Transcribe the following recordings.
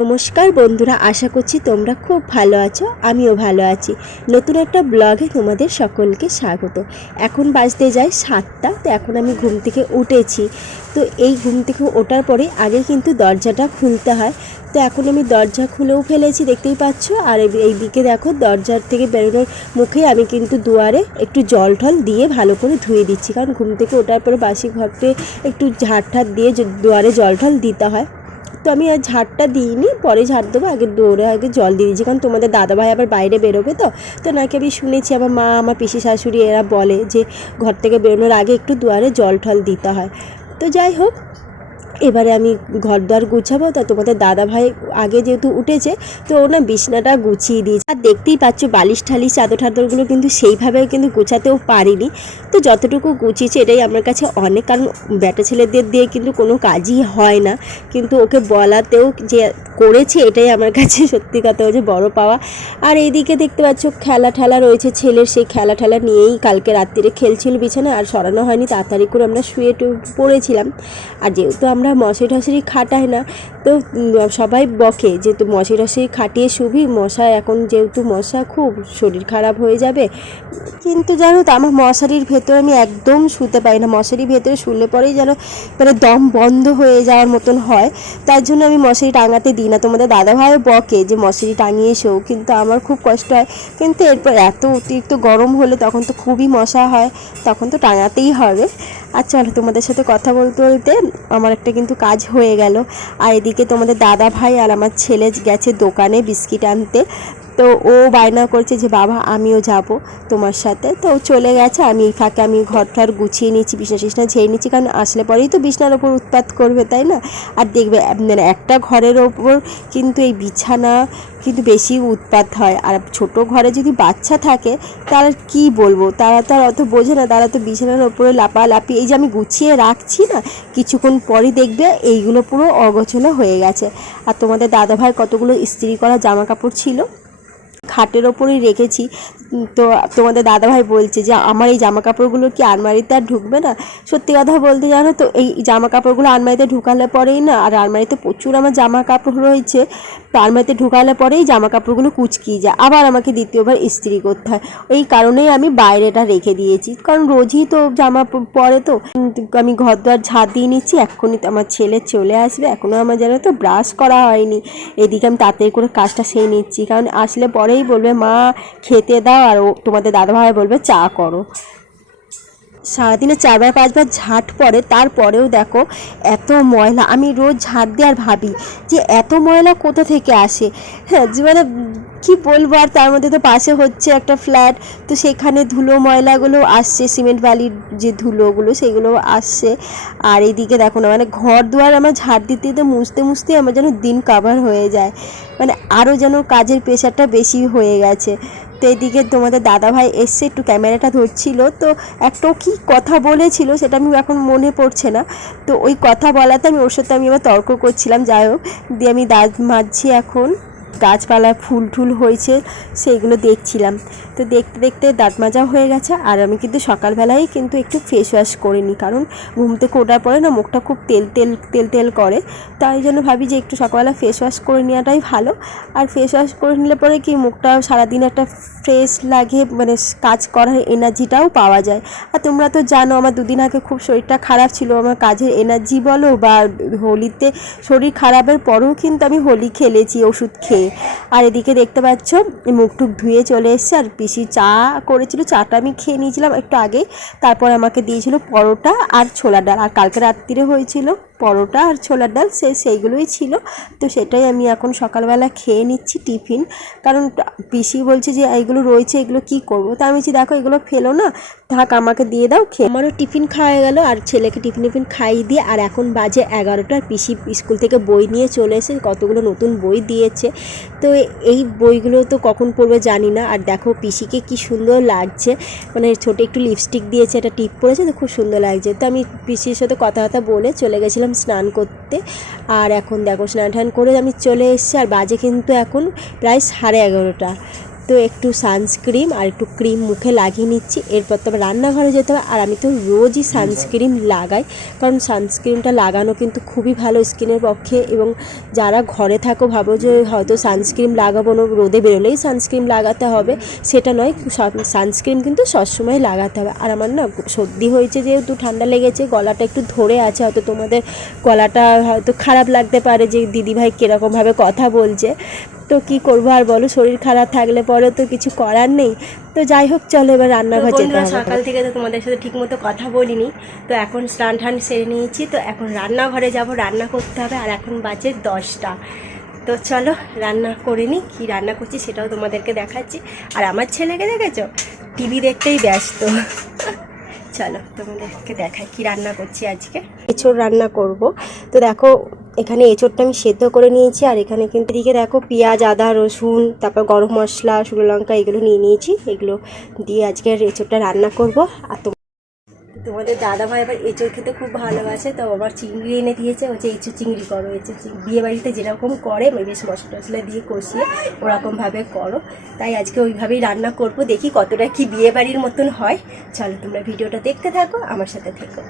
নমস্কার বন্ধুরা, আশা করছি তোমরা খুব ভালো আছো, আমিও ভালো আছি। নতুন একটা ব্লগে তোমাদের সকলকে স্বাগত। এখন বাজতে যায় সাতটা, তো এখন আমি ঘুম থেকে উঠেছি। তো এই ঘুম থেকে ওঠার পরে আগে কিন্তু দরজাটা খুলতে হয়। তো এখন আমি দরজা খুলেও ফেলেছি, দেখতেই পাচ্ছ? আর এই- দিকে দেখো, দরজার থেকে বেরোনোর মুখে আমি কিন্তু দুয়ারে একটু জল ঠল দিয়ে ভালো করে ধুয়ে দিচ্ছি। কারণ ঘুম থেকে ওঠার পরে বাসি ঘরতে একটু ঝাড় ঠাট দিয়ে দুয়ারে জল ঠল দিতে হয়। তো আমি আর ঝাড়টা দিইনি, পরে ঝাড় দেবো, আগে দৌড়ে আগে জল দিয়ে দিয়েছি। কারণ তোমাদের দাদাভাই আবার বাইরে বেরোবে তো তো নাকি আমি শুনেছি আবার মা, আমার পিসি শাশুড়ি এরা বলে যে ঘর থেকে বেরোনোর আগে একটু দুয়ারে জল ঠল দিতে হয়। তো যাই হোক এবারে আমি ঘর দ্বার গুছাবো। তা তোমাদের দাদা ভাই আগে যেহেতু উঠেছে, তো ও না বিছনাটা গুছিয়ে দিয়েছে। আর দেখতেই পাচ্ছ বালিশ ঠালিশ, চাদর ঠাদরগুলো কিন্তু সেইভাবে কিন্তু গুছাতেও পারিনি। তো যতটুকু গুছিয়েছে এটাই আমার কাছে অনেক, কারণ ব্যাটা ছেলেদের দিয়ে কিন্তু কোনো কাজই হয় না। কিন্তু ওকে বলাতেও যে করেছে এটাই আমার কাছে সত্যি কথা হচ্ছে বড় পাওয়া। আর এইদিকে দেখতে পাচ্ছ খেলা ঠেলা রয়েছে ছেলের, সেই খেলা ঠেলা নিয়েই কালকে রাত্রিরে খেলছিল বিছানা আর সরানো হয়নি, তাড়াতাড়ি করে আমরা শুয়ে পড়েছিলাম। আর যেহেতু আমরা মশারি টশারি খাটাই না, তো সবাই বকে যে তুই মশারি টশারি খাটিয়ে শুবি মশা এখন যেহেতু মশা খুব, শরীর খারাপ হয়ে যাবে। কিন্তু জানো তো, আমার মশারির ভেতরে আমি একদম শুতে পারি না। মশারির ভেতরে শুলে পরেই যেন মানে দম বন্ধ হয়ে যাওয়ার মতন হয়। তার জন্য আমি মশারি টাঙাতে দিই না। তোমাদের দাদাভাইও বকে যে মশারি টাঙিয়ে শোও, কিন্তু আমার খুব কষ্ট হয়। কিন্তু এরপর এত অতিরিক্ত গরম হলে তখন তো খুবই মশা হয়, তখন তো টাঙাতেই হবে। আর চলো তোমাদের সাথে কথা বলতে বলতে আমার একটা কিন্তু কাজ হয়ে গেল। আর এদিকে তোমাদের দাদা ভাই আর আমার ছেলে গেছে দোকানে বিস্কিট আনতে। তো ও বায়না করছে যে, বাবা, আমিও যাব তোমার সাথে। তো চলে গেছে, আমি এই ফাঁকে আমি ঘর ঠর গুছিয়ে নিচ্ছি বিছনা টিছনা ঝেড়ে নিচ্ছি কারণ আসলে পরেই তো বিছনার ওপর উৎপাত করবে, তাই না? আর দেখবে মানে একটা ঘরের ওপর কিন্তু এই বিছানা কিন্তু বেশি উৎপাত হয়। আর ছোট ঘরে যদি বাচ্চা থাকে, তারা কি বলব? তারা তো আর অত বোঝে না, তারা তো বিছানার ওপরে লাপালাপি, এই যে আমি গুছিয়ে রাখছি না, কিছুক্ষণ পরই দেখবে এইগুলো পুরো অগোছলো হয়ে গেছে। আর তোমাদের দাদাভাই কতগুলো ইস্ত্রি করা জামা কাপড় ছিল? খাটের ওপরেই রেখেছি। তো তোমাদের দাদাভাই বলছে যে, আমার এই জামা কাপড়গুলো কি আলমারিতে আর ঢুকবে না? সত্যি কথা বলতে জানো তো, এই জামা কাপড়গুলো আলমারিতে ঢুকালে পরেই না, আর আলমারিতে প্রচুর আমার জামা কাপড় রয়েছে, তো আলমারিতে ঢুকালে পরেই জামা কাপড়গুলো কুচকিয়ে যায়। আবার আমাকে দ্বিতীয়বার ইস্ত্রি করতে হয়। এই কারণেই আমি বাইরেটা রেখে দিয়েছি। কারণ রোজই তো জামা পরে তো। আমি ঘর দ্বার ঝাড় দিয়ে নিচ্ছি, এক্ষুনি তো আমার ছেলে চলে আসবে এখনও আমার যেন তো ব্রাশ করা হয়নি। এদিকে আমি তাড়াতাড়ি করে কাজটা সেরে নিচ্ছি। কারণ আসলে পরেই বলবে, মা, খেতে দাও। আর তোমাদের দাদাভাই বলবে, চা করো। সারাদিনে চারবার, পাঁচবার ঝাঁট পড়ে। তারপরেও দেখো এত ময়লা। আমি রোজ ঝাঁট দেওয়ার ভাবি যে এত ময়লা কোথা থেকে আসে? হ্যাঁ মানে কি বলব আর তার মধ্যে তো পাশে হচ্ছে একটা ফ্ল্যাট তো সেখানে ধুলো ময়লাগুলো আসছে সিমেন্ট বালির যে ধুলোগুলো সেগুলো আসছে। আর এইদিকে দেখো না মানে ঘর দুয়ার আমার ঝাড় দিতে দিতে মুছতে মুছতে আমার যেন দিন কাভার হয়ে যায়। মানে আরও যেন কাজের প্রেশারটা বেশি হয়ে গেছে। তো এদিকে তোমাদের দাদাভাই এসছে, একটু ক্যামেরাটা ধরছিল। তো একটা কী কথা বলেছিল সেটা আমি এখন মনে পড়ছে না। তো ওই কথা বলাতে আমি ওর সাথে আমি আবার তর্ক করছিলাম। যাই হোক, দিয়ে আমি দাঁত মাজছি এখন। গাছপালা ফুল টুল হয়েছে, সেইগুলো দেখছিলাম। তো দেখতে দেখতে দাঁত মাজা হয়ে গেছে, আর আমি কিন্তু সকালবেলায় কিন্তু একটু ফেস ওয়াশ করে নিই কারণ ঘুম থেকে ওঠার পরে না মুখটা খুব তেল তেল তেল তেল করে। তাই জন্য ভাবি যে একটু সকালবেলা ফেস ওয়াশ করে নেওয়াটাই ভালো। আর ফেস ওয়াশ করে নিলে পরে কি মুখটা সারাদিন একটা ফ্রেশ লাগে মানে কাজ করার এনার্জিটাও পাওয়া যায়। আর তোমরা তো জানো আমার দুদিন আগে খুব শরীরটা খারাপ ছিল, আমার কাজের এনার্জি বলো বা হোলিতে শরীর খারাপের পরেও কিন্তু আমি হোলি খেলেছি, ওষুধ খেয়ে। আর এদিকে দেখতে পাচ্ছ, মুখ টুক ধুয়ে চলে এসছে। আর পিসি চা করেছিল, চাটা আমি খেয়ে নিয়েছিলাম একটু আগে। তারপর আমাকে দিয়েছিল পরোটা আর ছোলা ডাল। আর কালকে রাত্রিরে হয়েছিল পরোটা আর ছোলার ডাল, সে সেইগুলোই ছিল। তো সেটাই আমি এখন সকালবেলা খেয়ে নিচ্ছি টিফিন। কারণ পিসি বলছে যে, এইগুলো রয়েছে, এগুলো কি করব? তা আমি বলছি, দেখো, এগুলো ফেলো না। থাক, আমাকে দিয়ে দাও, খেয়ে আমারও টিফিন খাওয়া গেল, আর ছেলেকে টিফিন টিফিন খাইয়ে দিয়ে, আর এখন বাজে এগারোটা। পিসি স্কুল থেকে বই নিয়ে চলে এসে কতগুলো নতুন বই দিয়েছে। তো এই বইগুলো তো কখন পড়বে জানি না। আর দেখো, পিসিকে কি সুন্দর লাগছে। মানে ছোট একটু লিপস্টিক দিয়েছে, একটা টিপ পড়েছে তো খুব সুন্দর লাগছে। তো আমি পিসির সাথে কথাবার্তা বলে চলে গেছিলাম স্নান করতে। আর এখন দেখো স্নান টান করে আমি চলে এসেছি, আর বাজে কিন্তু এখন প্রায় সাড়ে এগারোটা। তো একটু সানস্ক্রিম আর একটু ক্রিম মুখে লাগিয়ে নিচ্ছি। এরপর তো রান্নাঘরে যেতে হবে আর আমি তো রোজই সানস্ক্রিম লাগাই। কারণ সানস্ক্রিনটা লাগানো কিন্তু খুবই ভালো স্কিনের পক্ষে এবং যারা ঘরে থাকো ভাবো যে হয়তো সানস্ক্রিন লাগাবো না, রোদে বেরোলেই সানস্ক্রিন লাগাতে হবে। সেটা নয় সানস্ক্রিন কিন্তু সবসময় লাগাতে হবে। আর আমার না সর্দি হয়েছে যেহেতু, ঠান্ডা লেগেছে, গলাটা একটু ধরে আছে, হয়তো তোমাদের গলাটা হয়তো খারাপ লাগতে পারে যে দিদিভাই কীরকমভাবে কথা বলছে। তো কি করব আর বলো, শরীর খারাপ থাকলে পরে তো কিছু করার নেই। তো যাই হোক চলো এবার রান্নাঘর যেতে হবে। সকাল থেকে তো তোমাদের সাথে ঠিকমতো কথা বলিনি। তো এখন স্নান টান সেরে নিয়েছি। তো এখন রান্নাঘরে যাব রান্না করতে হবে। আর এখন বাজে দশটা। তো চলো রান্না করে নিই কী রান্না করছি সেটাও তোমাদেরকে দেখাচ্ছি। আর আমার ছেলেকে দেখেছ? টিভি দেখতেই ব্যস্ত। চলো তোমাদেরকে দেখাই কি রান্না করছি আজকে। এঁচড় রান্না করব। তো দেখো এখানে এঁচড়টা আমি সেদ্ধ করে নিয়েছি, আর এখানে কিন্তু এদিকে দেখো পেঁয়াজ, আদা, রসুন, তারপর গরম মশলা, শুকনো লঙ্কা, এগুলো নিয়ে নিয়েছি। এগুলো দিয়ে আজকে এঁচড়টা রান্না করব। আর তোমাদের দাদা ভাই আবার এঁচড় খেতে খুব ভালোবাসে, তো আবার চিংড়ি এনে দিয়েছে। হচ্ছে এঁচড় চিংড়ি করো এঁচড় চিংড়ি। বিয়ে বাড়িতে যেরকম করে বেশ মশলা টশলা দিয়ে কষিয়ে ওরকমভাবে করো। তাই আজকে ওইভাবেই রান্না করব। দেখি কতটা কি বিয়ে বাড়ির মতন হয়। চলো তোমরা ভিডিওটা দেখতে থাকো, আমার সাথে থেকো।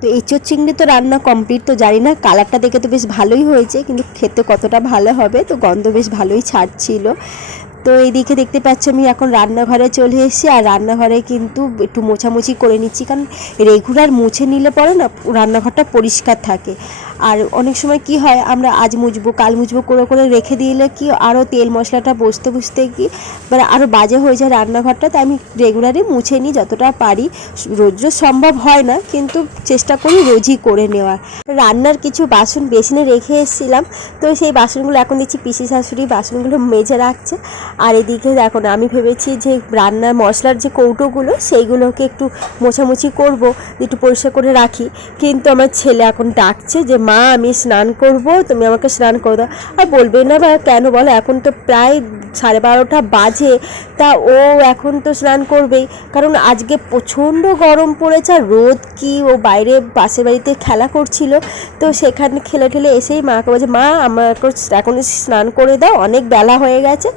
তো এঁচোর চিংড়ি তো রান্না কমপ্লিট তো জানি না কালারটা দেখে তো বেশ ভালোই হয়েছে, কিন্তু খেতে কতটা ভালো হবে, তো গন্ধ বেশ ভালোই ছাড়ছিল। তো এইদিকে দেখতে পাচ্ছ আমি এখন রান্নাঘরে চলে এসেছি, আর রান্নাঘরে কিন্তু একটু মোছামুছি করে নিচ্ছি, কারণ রেগুলার মুছে নিলে পরে না, রান্নাঘরটা পরিষ্কার থাকে। আর অনেক সময় কি হয়, আমরা আজ মুছবো কাল মুছবো করে করে রেখে দিলে কি আরও তেল মশলাটা বসতে বসতে কি মানে আরও বাজে হয়ে যায় রান্নাঘরটা। তাই আমি রেগুলারই মুছে নিই যতটা পারি। রোজ রোজ সম্ভব হয় না, কিন্তু চেষ্টা করি রোজই করে নেওয়ার। রান্নার কিছু বাসন বেসিনে রেখে এসেছিলাম, তো সেই বাসনগুলো এখন দেখছি পিসি শাশুড়ি, বাসনগুলো মেজে রাখছে। আর এদিকে দেখো না, আমি ভেবেছি যে রান্নার মশলার যে কৌটোগুলো, সেইগুলোকে একটু মোছামুছি করব, একটু পরিষ্কার করে রাখি। কিন্তু আমার ছেলে এখন ডাকছে যে মা, আমি স্নান করব, তুমি আমাকে স্নান করে দাও। আর বলবে না বা কেন বলো, এখন তো প্রায় সাড়ে বারোটা বাজে, তা ও এখন তো স্নান করবেই। কারণ আজকে প্রচণ্ড গরম পড়েছে, আর রোদ কি ও বাইরে পাশের বাড়িতে খেলা করছিল, তো সেখানে খেলে ঠেলে এসেই মাকে বলছে, মা আমাকে এখন স্নান করে দাও, অনেক বেলা হয়ে গেছে।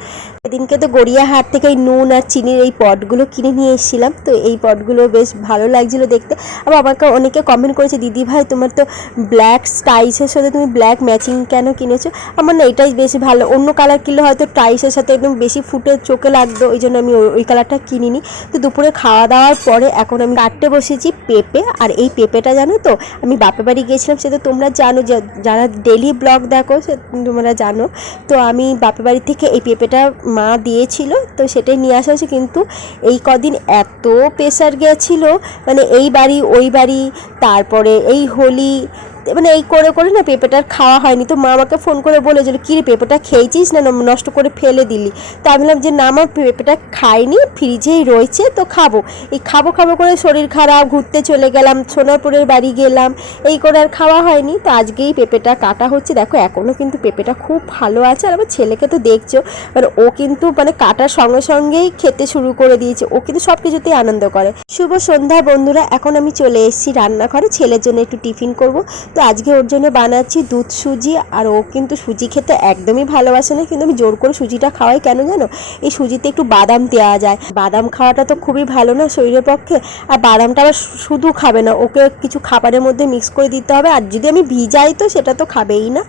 এদিনকে তো গড়িয়াহাট থেকে এই নুন আর চিনির এই পটগুলো কিনে নিয়ে এসেছিলাম, তো এই পটগুলো বেশ ভালো লাগছিল দেখতে। আবার আমাকে অনেকে কমেন্ট করেছে দিদি ভাই তোমার তো ব্ল্যাক টাইসের সাথে তুমি ব্ল্যাক ম্যাচিং কেন কিনেছো? আমার না এটাই বেশি ভালো। অন্য কালার কিনলে হয়তো টাইসের সাথে একদম বেশি ফুটে চোখে লাগতো ওই জন্য আমি ওই- কালারটা কিনিনি। তো দুপুরে খাওয়া দাওয়ার পরে এখন আমি কাটতে বসেছি পেঁপে, আর এই পেঁপেটা জানো তো, আমি বাপের বাড়ি গিয়েছিলাম সে তো তোমরা জানো যারা ডেলি ব্লগ দেখো, সে তোমরা জানো। তো আমি বাপের বাড়ি থেকে এই পেঁপেটা মা দিয়েছিল, তো সেটাই নিয়ে আসা হয়েছে। কিন্তু এই কদিন এত প্রেশার গেছিল মানে এই বাড়ি, ওই বাড়ি, তারপরে এই হোলি মানে এই করে করে না পেঁপেটার খাওয়া হয়নি। তো মা আমাকে ফোন করে বলেছিল কী রে পেঁপেটা খেয়েছিস না? না, নষ্ট করে ফেলে দিলি। তো আমি বললাম যে, না আমার পেঁপেটা খাইনি, ফ্রিজেই রয়েছে, তো খাব। এই খাব খাব করে শরীর খারাপ, ঘুরতে চলে গেলাম, সোনারপুরের বাড়ি গেলাম, এই করে আর খাওয়া হয়নি। তো আজকেই পেঁপেটা কাটা হচ্ছে। দেখো এখনও কিন্তু পেঁপেটা খুব ভালো আছে। আর আমার ছেলেকে তো দেখছ মানে ও কিন্তু মানে কাটার সঙ্গে সঙ্গেই খেতে শুরু করে দিয়েছে। ও কিন্তু সব কিছুতেই আনন্দ করে। শুভ সন্ধ্যা বন্ধুরা, এখন আমি চলে এসেছি রান্নাঘরে। ছেলের জন্য একটু টিফিন করব। তো আজকে ওর জন্য বানাচ্ছি দুধ সুজি, আর ও কিন্তু সুজি খেতে একদমই ভালোবাসে না, কিন্তু আমি জোর করে সুজিটা খাওয়াই কেন জানো? এই সুজিতে একটু বাদাম দেওয়া যায়। বাদাম খাওয়াটা তো খুবই ভালো না শরীরের পক্ষে, আর বাদামটা আবার শুধু খাবে না, ওকে কিছু খাবারের মধ্যে মিক্স করে দিতে হবে, আর যদি আমি ভিজাই তো সেটা তো খাবেই না।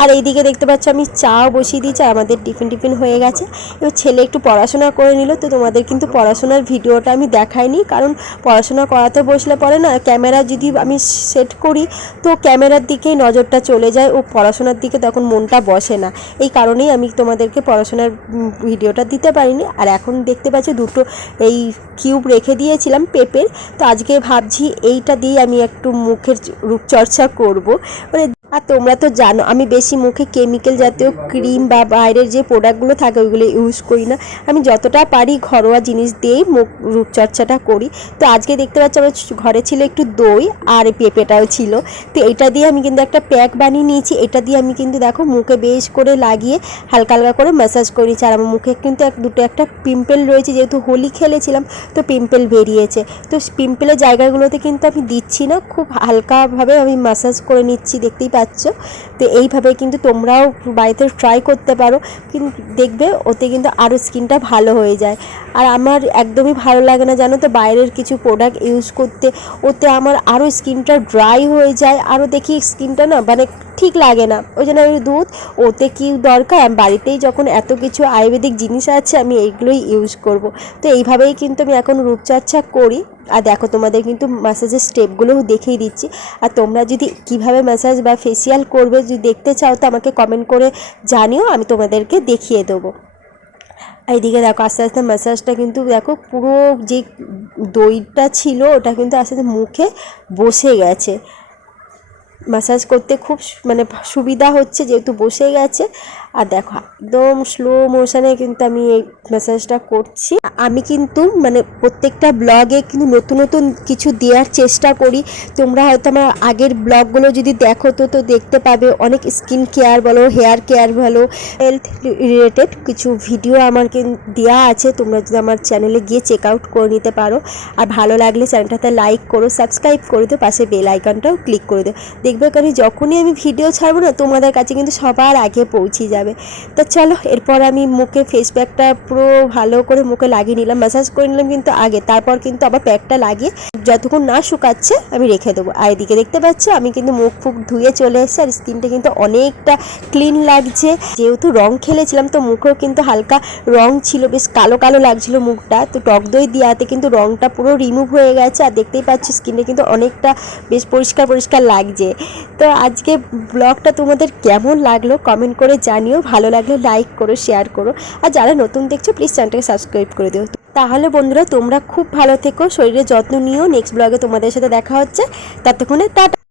আর এইদিকে দেখতে পাচ্ছ আমি চাও বসিয়ে দিয়েছি আমাদের টিফিন টিফিন হয়ে গেছে। এবার ছেলে একটু পড়াশোনা করে নিল, তো তোমাদের কিন্তু পড়াশোনার ভিডিওটা আমি দেখাইনি, কারণ পড়াশোনা করাতে বসলে পরে না, ক্যামেরা যদি আমি সেট করি, তো ক্যামেরার দিকেই নজরটা চলে যায় ও পড়াশোনার দিকে তখন মনটা বসে না। এই কারণেই আমি তোমাদেরকে পড়াশোনার ভিডিওটা দিতে পারিনি। আর এখন দেখতে পাচ্ছি দুটো এই কিউব রেখে দিয়েছিলাম পেঁপের। তো আজকে ভাবছি এইটা দিয়ে আমি একটু মুখের রূপচর্চা করব। মানে আর তোমরা তো জানো, আমি বেশি মুখে কেমিক্যাল জাতীয় ক্রিম বা বাইরের যে প্রোডাক্টগুলো থাকে ওইগুলো ইউজ করি না। আমি যতটা পারি ঘরোয়া জিনিস দিয়েই মুখ, রূপচর্চাটা করি। তো আজকে দেখতে পাচ্ছি আমার ঘরে ছিল একটু দই আর পেঁপেটাও ছিল। তো এটা দিয়ে আমি কিন্তু একটা প্যাক বানিয়ে নিয়েছি। এটা দিয়ে আমি কিন্তু দেখো মুখে বেশ করে লাগিয়ে হালকা হালকা করে ম্যাসাজ করে নিচ্ছি আর আমার মুখে কিন্তু এক দুটো একটা পিম্পল রয়েছে, যেহেতু হোলি খেলেছিলাম, তো পিম্পল বেরিয়েছে। তো পিম্পলের জায়গাগুলোতে কিন্তু আমি দিচ্ছি না, খুব হালকাভাবে আমি ম্যাসাজ করে নিচ্ছি, দেখতেই পাচ্ছ? তো এইভাবে কিন্তু তোমরাও বাড়িতে ট্রাই করতে পারো। কিন্তু দেখবে ওতে কিন্তু আরও স্কিনটা ভালো হয়ে যায়। আর আমার একদমই ভালো লাগে না, জানো তো, বাইরের কিছু প্রোডাক্ট ইউজ করতে। ওতে আমার আরও স্কিনটা ড্রাই হয়ে যায় আরও দেখি স্কিনটা না মানে ঠিক লাগে না। ওই জন্য আমি দুধ, ওতে কি দরকার? বাড়িতেই যখন এত কিছু আয়ুর্বেদিক জিনিস আছে, আমি এইগুলোই ইউজ করব। তো এইভাবেই কিন্তু আমি এখন রূপচর্চা করি। আর দেখো তোমাদের কিন্তু ম্যাসাজের স্টেপগুলোও দেখিয়ে দিচ্ছি। আর তোমরা যদি কীভাবে ম্যাসাজ বা ফেসিয়াল করবে যদি দেখতে চাও, তো আমাকে কমেন্ট করে জানিও, আমি তোমাদেরকে দেখিয়ে দেবো। এইদিকে দেখো, আস্তে আস্তে ম্যাসাজটা কিন্তু দেখো পুরো যে দইটা ছিল, ওটা কিন্তু আস্তে আস্তে মুখে বসে গেছে। ম্যাসাজ করতে খুব মানে সুবিধা হচ্ছে যেহেতু বসে গেছে। আর দেখো, একদম স্লো মোশনে কিন্তু আমি এই ম্যাসাজটা করছি। আমি কিন্তু মানে প্রত্যেকটা ব্লগে কিন্তু নতুন নতুন কিছু দেওয়ার চেষ্টা করি। তোমরা হয়তো আমার আগের ব্লগগুলো যদি দেখো, তো তো দেখতে পাবে। অনেক স্কিন কেয়ার বলো হেয়ার কেয়ার বলো হেলথ রিলেটেড কিছু ভিডিও আমার দেওয়া আছে। তোমরা যদি আমার চ্যানেলে গিয়ে চেক আউট করে নিতে পারো। আর ভালো লাগলে চ্যানেলটাতে লাইক করো সাবস্ক্রাইব করে দিও, পাশে বেল আইকনটাও ক্লিক করে দিও। দেখবে কারণ যখনই আমি ভিডিও ছাড়বো না, তোমাদের কাছে কিন্তু সবার আগে পৌঁছে যাবে। তো চলো, এরপর আমি মুখে ফেস প্যাকটা পুরো ভালো করে মুখে লাগিয়ে নিলাম ম্যাসাজ করে নিলাম কিন্তু আগে। তারপর কিন্তু আবার প্যাকটা লাগিয়ে যতক্ষণ না শুকাচ্ছে আমি রেখে দেবো। আর এদিকে দেখতে পাচ্ছ, আমি কিন্তু মুখ ফুক ধুয়ে চলে এসেছি আর স্কিনটা কিন্তু অনেকটা ক্লিন লাগছে। যেহেতু রং খেলেছিলাম তো মুখেও কিন্তু হালকা রং ছিল, বেশ কালো কালো লাগছিল মুখটা। তো টক দই দেওয়াতে কিন্তু রংটা পুরো রিমুভ হয়ে গেছে আর দেখতেই পাচ্ছি স্কিনটা কিন্তু অনেকটা বেশ পরিষ্কার পরিষ্কার লাগছে। তো আজকে ব্লগটা তোমাদের কেমন লাগল? কমেন্ট করে জানিও ভালো লাগলে লাইক করো শেয়ার করো। আর যারা নতুন দেখছ প্লিজ চ্যানেলটাকে সাবস্ক্রাইব করে দিও। তাহলে বন্ধুরা, তোমরা খুব ভালো থেকো শরীরের যত্ন নিও। নেক্সট ব্লগে তোমাদের সাথে দেখা হচ্ছে। ততক্ষণে টাটা।